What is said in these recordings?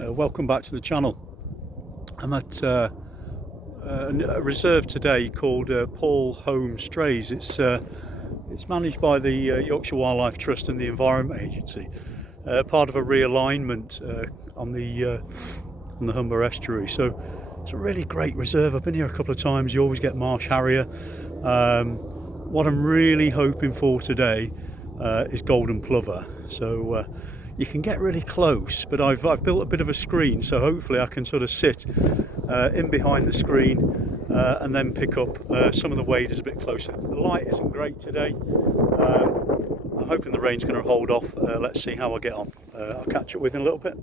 Welcome back to the channel. I'm at a reserve today called Paull Holme Strays. It's managed by the Yorkshire Wildlife Trust and the Environment Agency, part of a realignment on the Humber estuary. So it's a really great reserve. I've been here a couple of times. You always get marsh harrier. What I'm really hoping for today is golden plover. So you can get really close, but I've built a bit of a screen, so hopefully I can sort of sit in behind the screen and then pick up some of the waders a bit closer. The light isn't great today. I'm hoping the rain's going to hold off. Let's see how I get on. I'll catch up with you in a little bit.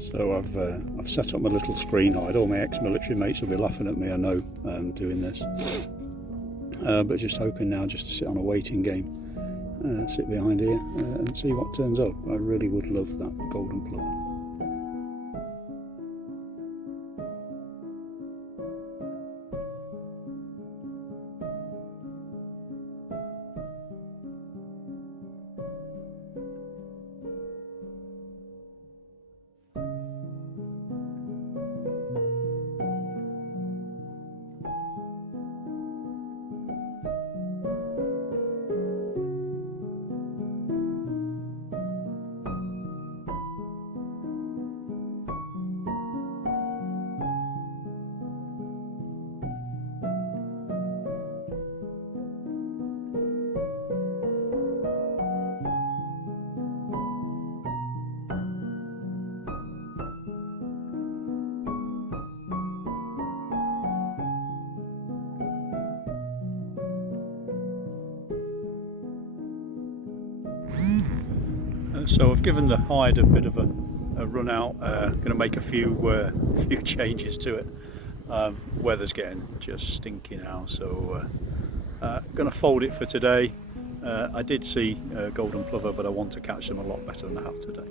So I've set up my little screen hide. All my ex-military mates will be laughing at me, I know, doing this. But just hoping now just to sit on a waiting game, sit behind here and see what turns up. I really would love that golden plover. So I've given the hide a bit of a run out. Going to make a few changes to it. Weather's getting just stinky now, so going to fold it for today. I did see golden plover, but I want to catch them a lot better than I have today.